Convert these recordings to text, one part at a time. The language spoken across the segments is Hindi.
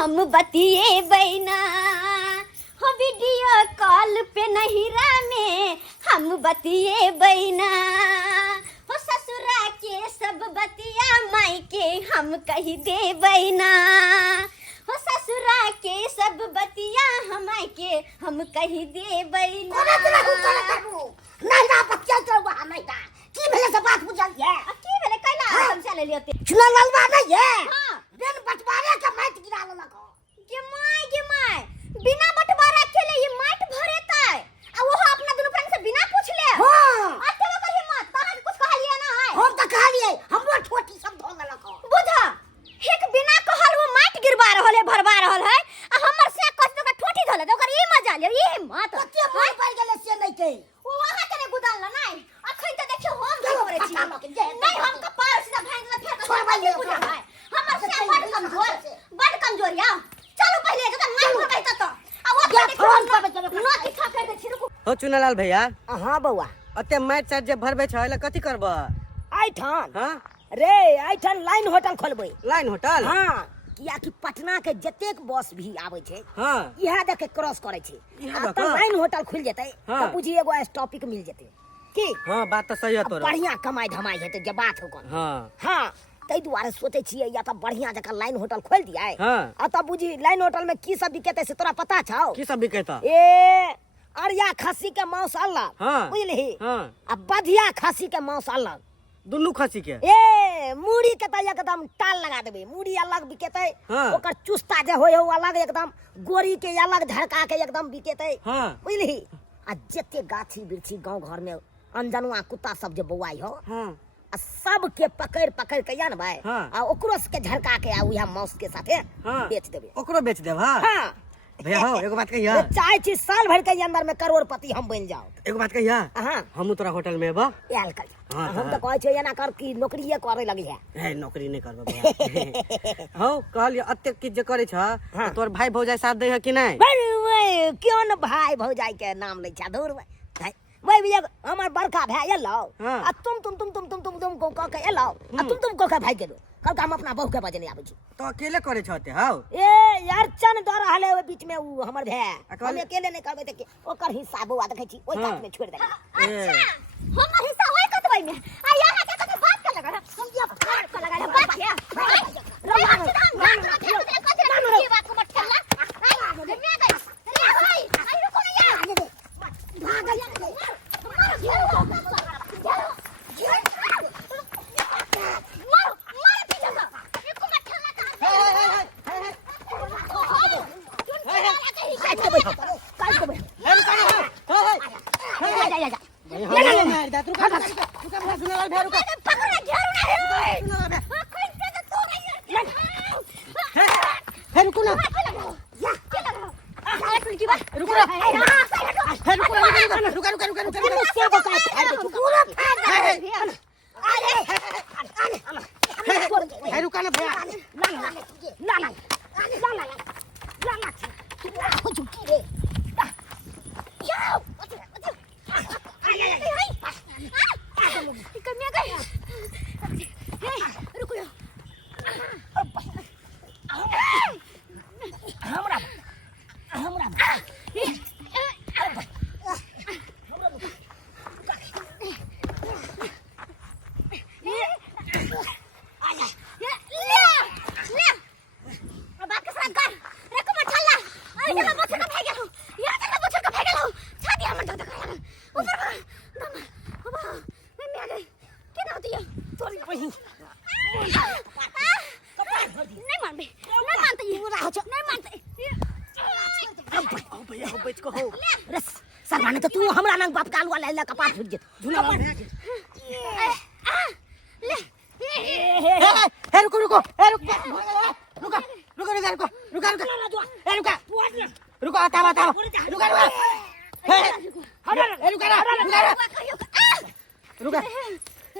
हम बतिए बैना हो वीडियो कॉल पे नहिरा में हम बतिए बैना हो ससुरा के सब बतिया माई के हम कही दे बैना हो ससुरा के सब बतिया हमाई के हम कही दे बैना नहिरा बच्चा तो वहां नहीं था की भेले से बात पूछल है की भेले कैला हम चले लियोते चुना ललवा नहीं है हां बिन बटवारे के माइट गिरा ललको के माय बिना बटवारा के लिए ये माइट भरे काय आ वो अपना दोनों फ्रेंड से बिना पूछ ले हां अच्छा वो कर हिम्मत तहन कुछ कह लिया ना है हम तो कह लिए हमरो छोटी सब धो ललको बुझा एक बिना कहल वो माइट गिरवा रहल है भरवा रहल है आ हमर से कस तो ठोठी धले तो ओकर ई मजा ले ई हिम्मत कते मोर पड़ गेले से नहीं के वो वहां के गुदाल ना नहीं अखन तो देखियो हम की करे छी नहीं हम का पार सीधा भांग ला फेर छोड़ भाई बुझा है हमर से बड़ कमजोर या चलो पहले जब माइट भर कहता तो आ वो फोन पर नोटी खा के छी रुको हो चुनालाल भैया हां बौआ अते माइट चाट जे भरबे छ एला कथि करब आइठन हां रे आइठन लाइन होटल खोलबै लाइन होटल हां किया कि पटना के जतेक बस भी आवे छै हां इहा देख के क्रॉस करे छै इहा आ देख तो लाइन होटल खुल जेतै हाँ। तो बुझी एगो टॉपिक मिल जेतै की हां बात तो सही है तोरा बढ़िया कमाई धमाई हेतै जे बात हो कोन हां हां तै दुआरे सोचे छियै या त बढ़िया जका लाइन होटल खोल दियै हां आ त बुझी लाइन होटल में की सब बिकेतै से तोरा पता छौ की सब बिकेता ए अरिया खस्सी के मांस अलग हां बुझलिही हां आ बधिया खस्सी के मांस अलग दुन्नु खसी के ए मुड़ी के त एकदम टाल लगा देबे मुड़ी अलग बिकेतै हाँ। ओकर चुस्ता जे होय हो अलग एकदम गोरी के अलग झड़का के एकदम बिकेतै हां बुझलिही आ जते गाछी बिरछी गांव घर में अनजनुआ कुत्ता सब जे बौआई हो हां आ सब के पकड़ के यान भाई हाँ। आ ओकरो के झड़का के आ उहा मांस के साथे हां बेच देबे ओकरो बेच देब हां हां भैया हो एगो बात कहिया चाहे छी साल भर के अंदर में करोड़पति हम बन जाओ एगो बात कहिया हां हमू तोरा होटल में बा आयल कर हाँ, हम तो कहै छै एना कर की नौकरीये करे लगी है ए नौकरी नहीं करब भैया हो कहलियो अते की जे करे छ हाँ। तोर भाई भौजाई साथ दे है कि नहीं बड़े क्यों न भाई भौजाई के नाम ले छा दूर भाई वही भी हमर बड़का भाई एलो हाँ। आ तुम को कह के एलो आ तुम को भाई गेलो कल हम अपना बहू के बजने आबै छी तो अकेले करे छते हाउ ए यार चन दर रहले ओइ बीच में उ हमर भाई अकेले- हम अकेले नहीं करबै त ओकर हिस्सा बौआ देखै छी ओइ हाँ। काट में छोड़ दे अच्छा हमर हिस्सा होय कतबै में आ यहाँ के कते बात कर लगा हम ये बात कर लगा बात क्या ये बात को मत करना मैं गई अरे भाई अरे रुको ना यार भाग मारो मारो पीछे से इसको मत खेलना काट के बैठ काट के बैठ पकड़ घेरो ना सरवाने तो तू हमरा नंग बाप कालवा लाइला कपाट फुट जेत झूला हे रुको रुको हे रुको रुको रुको रुको रुको रुको हे रुको रुको आता आता रुको रुको हे रुको रुको रुको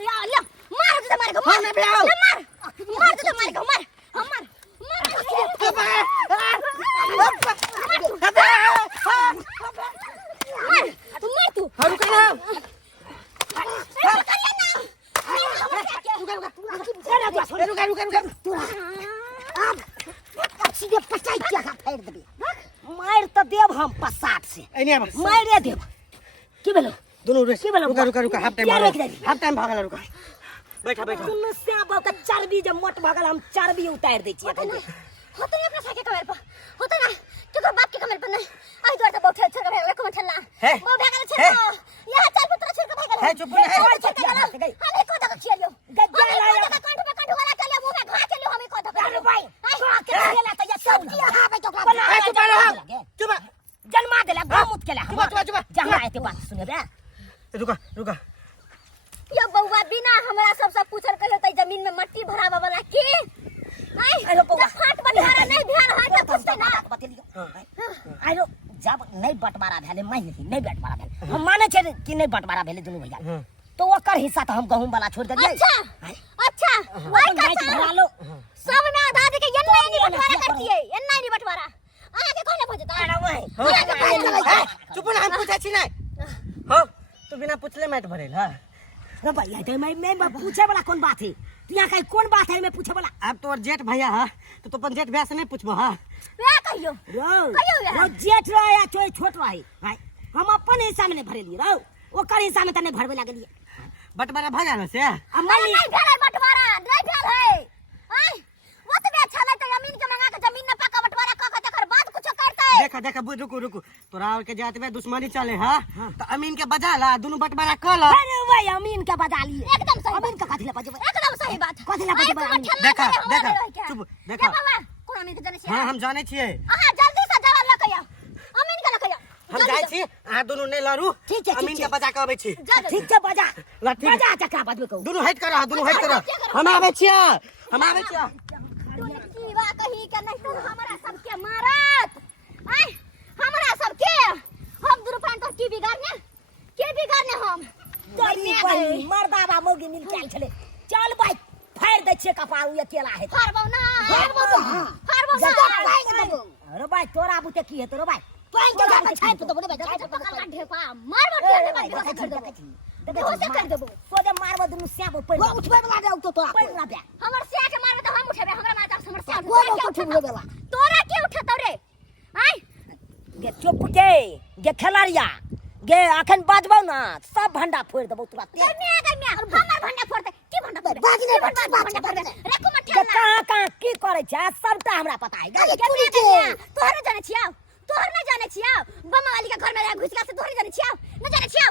या ले मार दे मार को मार मार दे मार को मार हम मार तू रुको ना सीधे पचाई के का फेर देबे मार त देब हम पसाट से एने बस मारे देब की भेलो दोनों रेस की भेलो रुका हाफ टाइम भागल रुका बैठा दुनु से बाप का चर्बी जे मोट भगल हम चर्बी उतार दै छियै होतो नहीं अपना साके कमर पर होतो ना तो बाप के कमर पर नहीं आई द्वार से बैठे छर के को ठल्ला है वो भागल छर यहां चल पुत्र छर के भागल है चुप है हमें को तक खेलियो गज्जा लाया कंठ पे कंठ वाला चले मुंह में घा के लियो हमें को तक अरे भाई के खेला त ये सब हां भाई तो चुप जन्मा देला गमुत केला चुप जहां आते बात सुने बे रुका यो बउवा बिना हमरा सब पूछल कहियो त जमीन में मट्टी भरावा वाला के अरे बउवा फाट बनिहारा नहीं ध्यान है त पूछते ना आरो जब नहीं बंटवारा भेले नहीं बंटवारा भेले हम माने छे कि नहीं बंटवारा भेले दुनु भैया तो ओकर हिस्सा त हम गहूं वाला छोड़ देलिए अच्छा भाई का भरा लो सब में आधा दे के ये नहीं बंटवारा करती है ये नहीं बंटवारा आगे कौन पहुंचता अरे भाई चुप ना हम पूछा छी ना हां तो बिना पूछले मैट भरेल हां रे भैया तो मैं पूछे वाला कौन बात है तिया कहीं कौन बात है मैं पूछे वाला अब तो जेठ भैया हां तो अपन जेठ भैया से नहीं पूछबो हां वे कहियो रो जेठ रहा या छोट छोट रही भाई हम अपन हिस्सा में नहीं भरे लिए रो ओकर हिस्सा में त नहीं भरवे लागलिए बंटवारा भगा न से अमली नहीं भेल बंटवारा नहीं भेल है आई वो तो अच्छा लगता जमीन के मंगा के जमीन न पक्का बंटवारा क के तकर बाद कुछ करते देखा रुको तोरा और के जात में दुश्मनी चले हां तो अमीन के बजा ला दोनों बंटवारा कल अरे भाई अमीन के बजा लिए एकदम सही अमीन का कथले बजे एकदम सही बात कथले बजे देखा चुप देखा कौन अमीन के जाने छियै हां हम जाने छियै हां जल्दी से जवाब ल कहियो अमीन के ल कहियो हम जाय छी आ दोनों नहीं लड़ू ठीक है, अमीन के बजा के आबै छी ठीक है बजा लाठी बजा चक्रा बजबे को दोनों हट कर हम आबै छियै की बा कही के नहीं तो हमरा सबके मारत आई हमरा सबके हम दुरुपन तो की बिगाड़ने हम तोरी बहन मर्दावा मौगी मिल के आइल छले चल भाई फाड़ दे छे कपाऊ अकेला है फाड़बो ना अरे भाई तोरा बुते की है तोरा भाई तोइन के जाके छाय तो बोले भाई पकड़ का ढेपा मारबो ढेपा भाई कर देबो हो से कर देबो सोदे मारबो दुनु स्याबो पड़ उठबे वाला दे तो तोरा पड़ ना बे हमर स्या के मारबे तो हम उठेबे हमरा माता हमर स्या वो उठबे वाला तोरा के उठतौ रे आई गे चुप गे खेलाड़िया गे अखन बाजबो ना सब भंडा फोड़ देबो तोरा गम्या हमर भंडा फोड़ते की भंडा फोड़ते बाजी नहीं भंडा फोड़ते रखो मत गे कहां की करे छै सबटा हमरा पता है तोहरे जाने छिया तोहर न जाने छिया बम वाली के घर में रह घुस गया से तोहरे जाने छिया न जाने छिया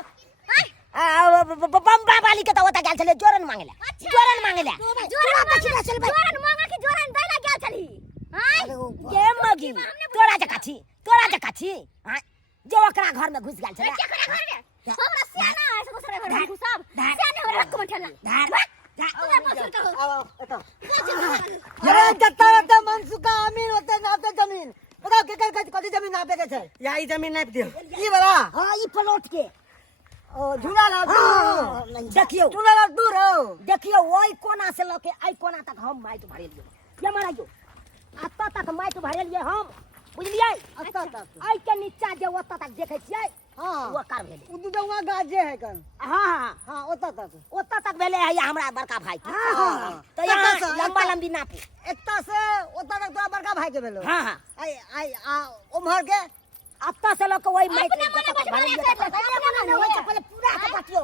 बम वाली के तो होता गेल छले जोरन मांगले जोरन मांगा के जोरन दैला गेल छली के मगी तोरा जका छी जो ओकरा घर में घुस गेल छले केकरा घर में हमरा सियाना है से दूसरे घर में घुसब सियाने हो रख मठला अरे जत्ता मनसुका अमीन होते नाते जमीन बताओ के कथि जमीन नापे के छै या ई जमीन नाप दियो ई वाला हां ई प्लॉट के ओ झूला ला देखियो झूला ला दूर हो देखियो ओई कोना से लके आई कोना तक हम माइट भरेलियो ये माराइयो अत्ता तक माइट भरेलियो हम बुझलियै अत्ता तक आई के नीचा जे ओत्ता तक देखे छियै हां वो कर भेले उदु दवा गाजे है कर हां ओत्ता तक भेले है हमरा बड़का भाई के हां तो यहाँ लंबा लंबी नापू एत्ता से ओत्ता तक तोरा बड़का भाई के भेलो हां आई उम्हर के अत्ता से लके वही माइट पहले पूरा के बटियो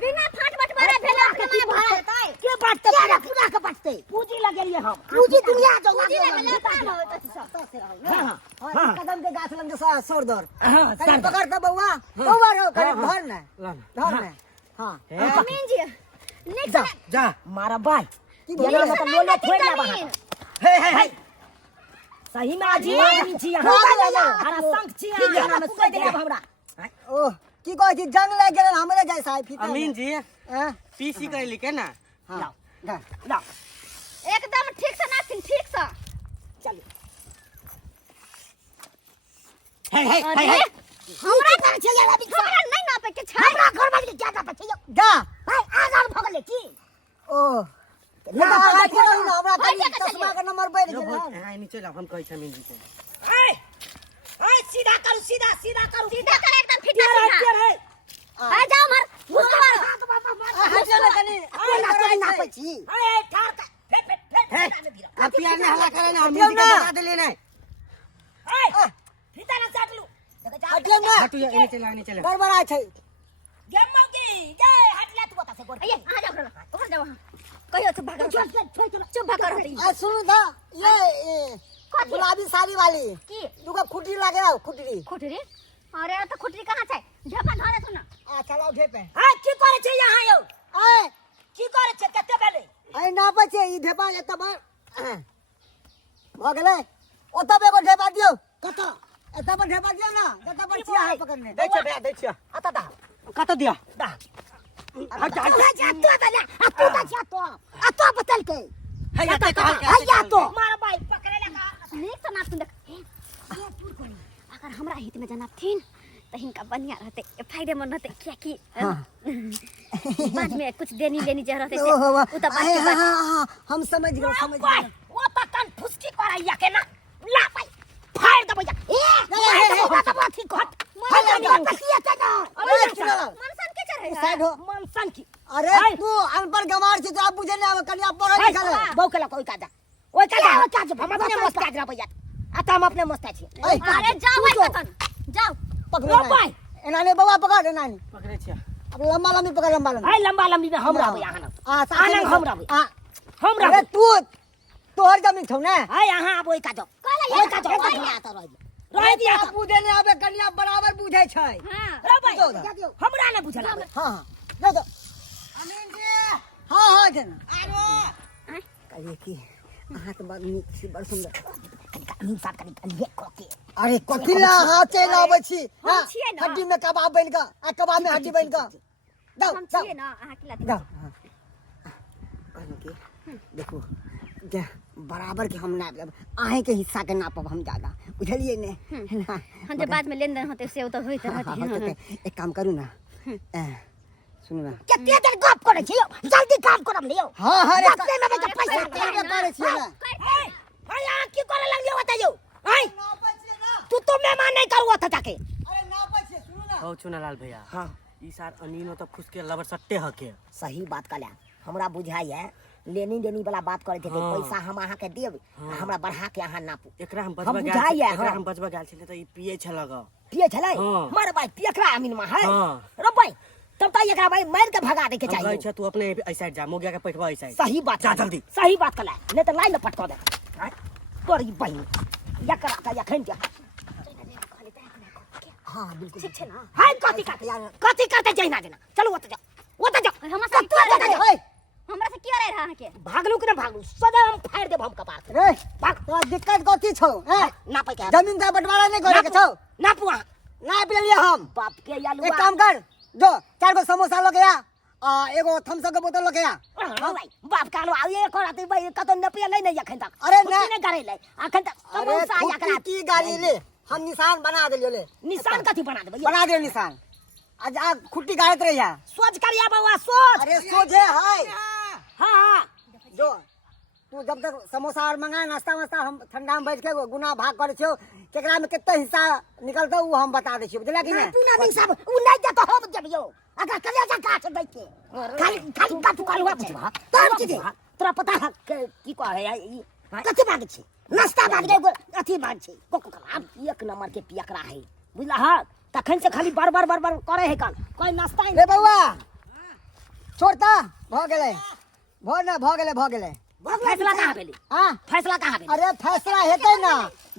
बिना फाट बटवारा भेला के माय भाई के बाटते पूरा के बाटते पूजी लगेलिए हम पूजी दुनिया जो पूजी लगले काम होत छ हां कदम के गाछ लंग के सरदर हां सर पकड़ त बउआ बउआ रो कर धर ने धर ने हां अमीन जी नेक्स्ट जा मारा भाई ये ना मतलब लोले थोड़ ना बहा हे सही में आजी आदमी छी हरा संग छी यहाँ में सोच देब हमरा ओ की कहै छी जंग लग गेल हमरे जाय साहब फीता अमीन जी हां पीसी कहली के ना हां ला एकदम ठीक से नाथिन ठीक से चल हे हमरा घर छै यार अभी हमरा नहीं नापे के छै हमरा घर में क्या नापे छै जा भाई आजान भगले की ओ ना आ के ना हमरा तनी चश्मा के नंबर बैठ गेल हां नीचे ला हम कहै छी अमीन जी के ए सीधा करू सीधा करू सीधा कर एकदम फिटा सीधा आ जाओ मर मुसवार चलो कनी आ नापे छी ए ठार का आ प्यार ने हल्ला करे ना अमीन जी के बता देले नहीं ए फीता ना साट लू हटिए ना हटू जा नीचे ला नीचे ला गड़बड़ा छै गेम मौगी जय हटला तू बता से गोर ये आ जाओ उधर जाओ कहियो चुप भाग चुप भाग रहो आ सुनो था ये गुलाबी साड़ी वाली की दुगो खुटी लगे आओ खुटी खुटरी अरे तो खुटरी कहां छै झपा धरे सुन आ चलाओ ढेपे हां की करे छै यहाँ यौ ए की करे छै कते बेले ए ना बचे ई ढेपा एत बार भ गेलै ओतब एगो ढेपा दियो कत एत पर ढेपा दियो ना जत पर छिया है पकड़ने दै छै भैया दै छै आता दा कत दिया दा हट तू जा तू आ तो बतल के है या हैया तो मार भाई पकड़े लगा नीक से नाच देख अगर हमरा हित में जाना थीन तो हिनका बढ़िया रहते फायदेमंद रहते क्या कि बाद में कुछ देनी लेनी जरूरत रहते उ त बात के बात हम समझ गए वो तो कान फुसकी कराइया के ना ला भाई फाड़ दे भैया ए तो ठीक हट मनसन के चढ़े साइड हो मनसन की अरे तू अनपढ़ गवार छी तो आप बुझे ना कन्या पढ़ लिखल है बहु के कोई काजा ओई काजा हम अपने मस्त काज भैया आता हम अपने मस्त छी अरे जाओ भाई कतन जाओ पकड़ो भाई एनाने बाबा पकड़ एनाने पकड़े छिया अब लंबा लंबी पकड़ लंबा लंबी हाय लंबा लंबी में हमरा भैया हन आनंद हमरा भैया हमरा अरे तू तोहर जमीन छौ ना हाय यहां अब ओई काजो ओई काजो रह दिया आप बुझे ने आबे कन्या बराबर बुझे छै हां रे भाई हमरा ने बुझला हां जा दो अमीन जी हां हां देना आरो कहिए कि अहाँ तो बड़ नीक छी बड़ सुंदर कनी साथ कनी ये कोके अरे कथिला हाथ चल आबै छी हम छियै ना। हड्डी में कबाब बन का आ कबाब में हड्डी बन का जाओ हम जाओ छिए ना अहाँ के लाती जाओ कहलो कि देखो जे बराबर के हम ना आहे के हिस्सा के नापब हम ज्यादा बुझलिए ने हम जब बाद में लेन देन होते से तो होइत रहते एक काम करू ना सुनो ना केते देर गप करे छियो जल्दी काम करम लियो हां हां रे अपने में के पैसा करे छियै ना भैया की करे लगियो बताइयो हाय नापै छियै ना तू तो मेहमान नहीं करू था जाके अरे नापै छियै सुनो ना हो चुनालाल भैया हां ई सार अनीनो तो खुश के लबर सट्टे हके सही बात कल्या हमरा बुझाई है लेनी देनी वाला बात करे थे हाँ। पैसा हम आहा के देब हमरा बढ़ा के आहा नापू एकरा हम हम बजबा बुझाइए, गेल एकरा हाँ। हम बजबा गेल छले त ई पिए छलग पिए छले हाँ। मार भाई पियकरा अमीन में है हाँ। रो भाई तब तो एकरा भाई मार के भगा दे के हम कहै चाहिए छ तू अपने ऐ साइड जा मोगिया के पैठवा ऐ साइड सही बात जा जल्दी सही बात कला नहीं तो लाइन पटको दे तोरी बहन एकरा का यखन जा हां बिल्कुल ठीक छै ना हाय कथी करते जइना देना चलो ओत जा हमरा से की रहे ए हमरा से की रहे अहाँ के भागलू कि ना भागलू सदा हम फाड़ देब हम कपार से रे भाग तो दिक्कत कथी छौ हैं ना पे के जमीन का बंटवारा नहीं करे के छौ ना पुआ ना पिलिए हम बाप के यालू एक काम कर जो 4 गो समोसा लो गया आ एगो थम्स अप के बोतल लो गया भाई बाप कालो आ ये कोराती भाई कतो न पिया नहीं अखन तक अरे ना। ने करे ले अखन तक अरे समोसा या करा की गाड़ी ले हम निशान बना देलियो ले निशान कथी बना देबे बना दियो निशान आज आ खुट्टी गाड़त रहिया सोच करिया बउआ सोच अरे सोझे है हां जो तू जब तक समोसा और मंगा नाश्ता वास्ता हम ठंडा में बैठ के गुना भाग करे छियो केकरा में कितना हिस्सा निकलता वो हम बता दे छियो बुझला कि नहीं तू ना दिन सब उ नहीं जा तो हम जबियो अगर कलिया जा काट दे के खाली खाली का तू कालवा बुझबा तब की दे तोरा पता है की कह है ई कथी मांगे छी नाश्ता मांगे दे अथी मांगे छी कोको अब एक नंबर के पियकरा है बुझला हां तखन से खाली बार बार करे है कल कोई नाश्ता रे बउआ छोड़ता भ गेले भ गेले फैसला कहां भेली हां फैसला कहां भेली अरे फैसला हेतै ना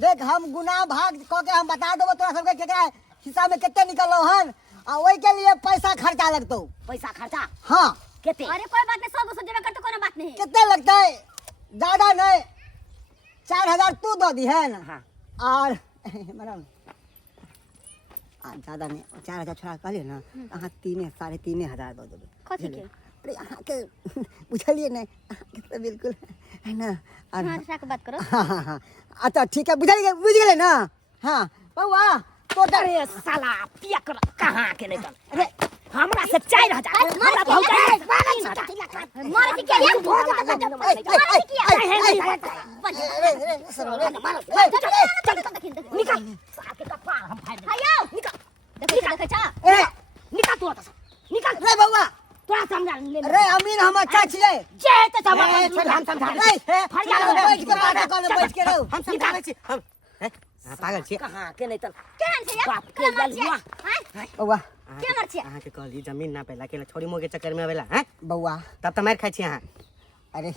देख हम गुना भाग क के हम बता देबो तोरा सबके केकरा हिसाब में कितने निकललो हन आ ओइ के लिए पैसा खर्चा लगतौ पैसा खर्चा हां केते अरे कोई बात नहीं 100 200 देबे कर तो कोनो बात नहीं कितने लगतै ज्यादा नहीं 4000 तू दो दी है ना हां और मैडम ज्यादा नहीं 4000 छोड़ा कहलिए ना अहाँ 3,500 दो देबे कथी के अरे अहाँ के बुझलिए नहीं अहाँ के तो बिल्कुल है ना और हां रख बात करो हाँ अच्छा ठीक है बुझ गए ना हाँ बउआ तो अरे साला पियकर कहां के निकल अरे हमरा से 4000 हमरा भौजाई मार के क्या हो निकल साके का पार हम फाड़ दे आयो निकल देखो देखो चा निकल तू आता निकल रे बउआ तोरा समझा ले रे अमीन हम अच्छा छियै जे ते समझ हम समझा बैठ के बात कर बैठ के रहो हम समझाबै छी हम पागल छी कहाँ के नहीं तन केहन छै बाप के केहन ललुआ हैं बौआ के मर छियै अहाँ के कहली जमीन ना पेला के छोड़ी मोगे चक्कर में आवेला हैं बौआ तब त मार खाइ छी अहाँ अरे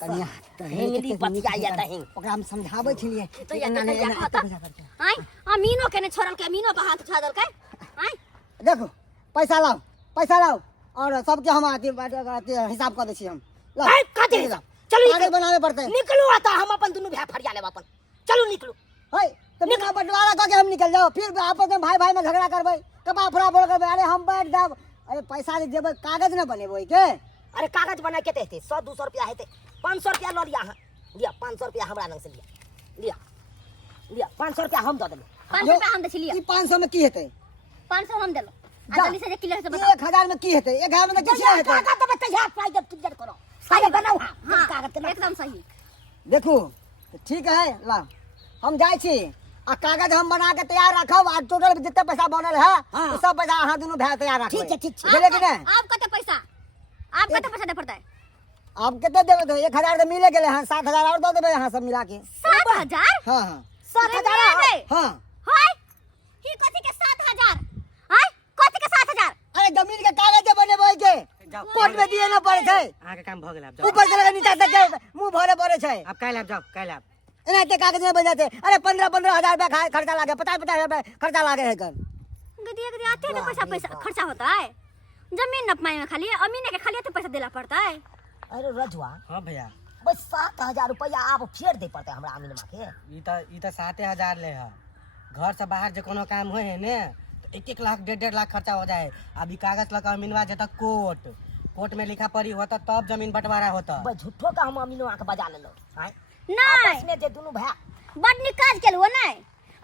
कनिया हिंगली बतिया जाता है ओकरा हम समझाबै छलिए तो या ना हैं अमीनो के ने छोड़ल के अमीनो पे हाथ उठा देलकै हैं देखो पैसा लाओ और सबके हम हिसाब कर दै छी हम लो भाई काटे चलो आगे बनावे पड़ते है निकलो आता हम अपन दोनों भाई फरिया ले अपन चलो निकलो है तो बिना बंटवारा करके हम निकल जाओ फिर आपस में भाई में झगड़ा करबै कपा फरा बोल करबै अरे हम बैठ जाब अरे पैसा दे देबै कागज न बनेबै के अरे कागज बना के देते 100-200 रुपया हेते 500 रुपया लो लिया लिया 500 रुपया हमरा लंग से लिया 500 रुपया हम दे देबे 500 रुपया हम दे छिलिए ई 500 में की हेतै 500 हम देलो जा। आ जल्दी से क्लियर से बताओ 1000 में की हेतै 1000 में किछ नहीं हेतै कागज तो तैयार प्राइस जब क्लियर करो सारे बनाओ हां कागज के एकदम सही देखू ठीक है ला हम जाय छी आ कागज हम बना के तैयार रखब आ टोटल जितना पैसा बनल है हाँ। वो सब पैसा अहाँ दोनों भाई तैयार रखबै ठीक है बुझले कि नहीं आप कते पैसा आप कते पैसा दे पड़ता है अब कितने देबे तो 1000 तो मिले गेले हैं 7000 और दे देबे यहाँ सब मिला के 7000 हाँ हाँ 7000 हाँ हाय ही कथि के 7000 हाय कथि के 7000 अरे जमीन के कागज बनेबै के जाओ कोर्ट में दिए न पड़े छै अहाँ के काम भ गेल अब जाओ ऊपर से लगा नीचा तक के मुंह भरे पड़े छै अब काल्हि आब जाओ काल्हि आब एनाते कागज में बन जाते अरे 15,000 रुपया खर्चा लागे 50,000 रुपया खर्चा लागे है कर गदिया आते ना पैसा खर्चा होता है जमीन नपमाई में खाली अमीने के खाली तो पैसा देला पड़ता है अरे रजुआ हां भैया बस 7000 रुपया आप फेर दे पड़ते हमरा अमीन मां के ई त 7000 ले है घर से बाहर जे कोनो काम होय है ने तो 1 लाख 1.5 लाख खर्चा हो जाए अभी कागज लगा अमीनवा जता कोर्ट में लिखा पड़ी होता तब जमीन बंटवारा होता बस झूठो का हम अमीन मां के बजा ले लो हैं नहीं आपस में जे दोनों भाई बड़ निकाज केलु नहीं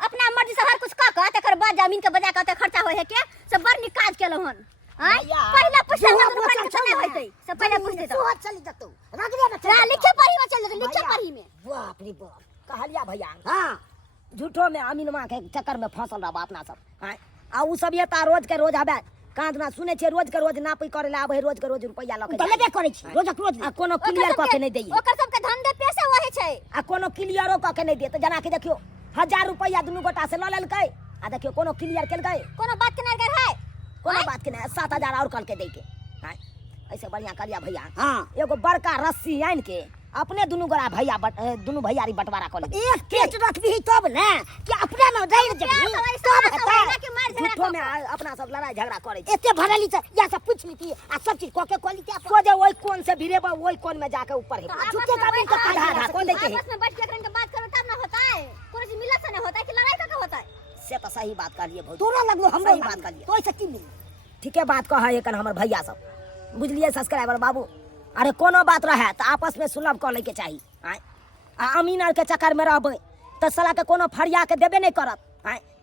अपना मर्जी से हर कुछ का का तकर बाद जमीन के बजा के खर्चा होय है के सब बड़ निकाज केलु हन हां भैया, पहला पूछा जुआ तो पूछा पहले चल नहीं रहा होतै सब पहले पूछते तो सुहत चली जतो रख दे ना ना लिखे पढ़ी में चल लिखे भैया, पढ़ी में बाप रे बाप कहलिया भैया हां झूठो में अमीन मां के चक्कर में फंसल रहा अपना सब हैं आ उ सब ये ता रोज के रोज आबे कांदना सुने छे रोज के रोज नापी करे ला आबे रोज के रोज रुपया लके लेबे करै छी रोज आ कोनो क्लियर क के नहीं देई ओकर सब के धंधे पैसे वही छै आ कोनो क्लियरो क के नहीं दे तो जना के देखियो 1000 रुपया दुनु गोटा से ल लेलकै आ देखियो कोनो क्लियर केलकै कोनो बात के नहीं है कोनो बात के नहीं 7000 और कल के दे के हैं ऐसे बढ़िया करिया भैया हां एगो बड़का रस्सी आन के अपने दुनु गोरा भैया दुनु भैयारी बंटवारा कर ले एक केस रखबी तब ना कि अपना में रह जबी तब हेतै झूठो में अपना सब लड़ाई झगड़ा करे एते भरली छै या सब पूछ ली की आ सब चीज को के कोली क्या सो जे ओई कोन से भिरेबा ओई कोन में जाके ऊपर है झूठे का बिन का आधा आधा कौन देखे आपस में बैठ के करन के बात करो तब ना होता है कोनो चीज मिला से नहीं होता है कि लड़ाई का होता है से तो सही बात कर लिए तोरा लगलो हमरो सही बात कर लिए तो ऐसे की मिली ठीक है बात कह एकन हमर भैया सब बुझलिए सब्सक्राइबर बाबू अरे कोनो बात रहे तो आपस में सुलभ कर ले के चाहिए आ अमीन आर के चक्कर में रहबै तो साला के कोनो फरिया के देबे नहीं करत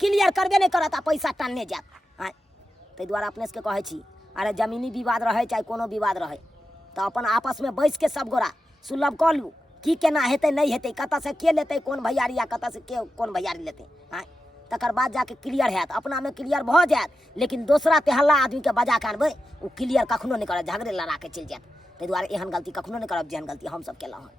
क्लियर करबे नहीं करत आ पैसा टानने जात ताहि दुआरे अपने से कहै छी अरे जमीनी विवाद रहे चाहे कोनो विवाद रहे तो अपन आपस में बैस के सब गोरा सुलभ कर लू की केना हेतै नहीं हेतै कतऽ से के लेतै कोन भैयारी या कतऽ से के कोन भैयारी लेतै तकर बाद जाके क्लियर हैत अपना में क्लियर भऽ जायत लेकिन दोसरा तेहल्ला आदमी के बजा के आनबै ओ क्लियर कखनो नहीं करत झगड़े लड़ा के चलि जायत ताहि दुआरे एहन गलती कखनो नहीं करब जेहन गलती हम सब केलहुँ हन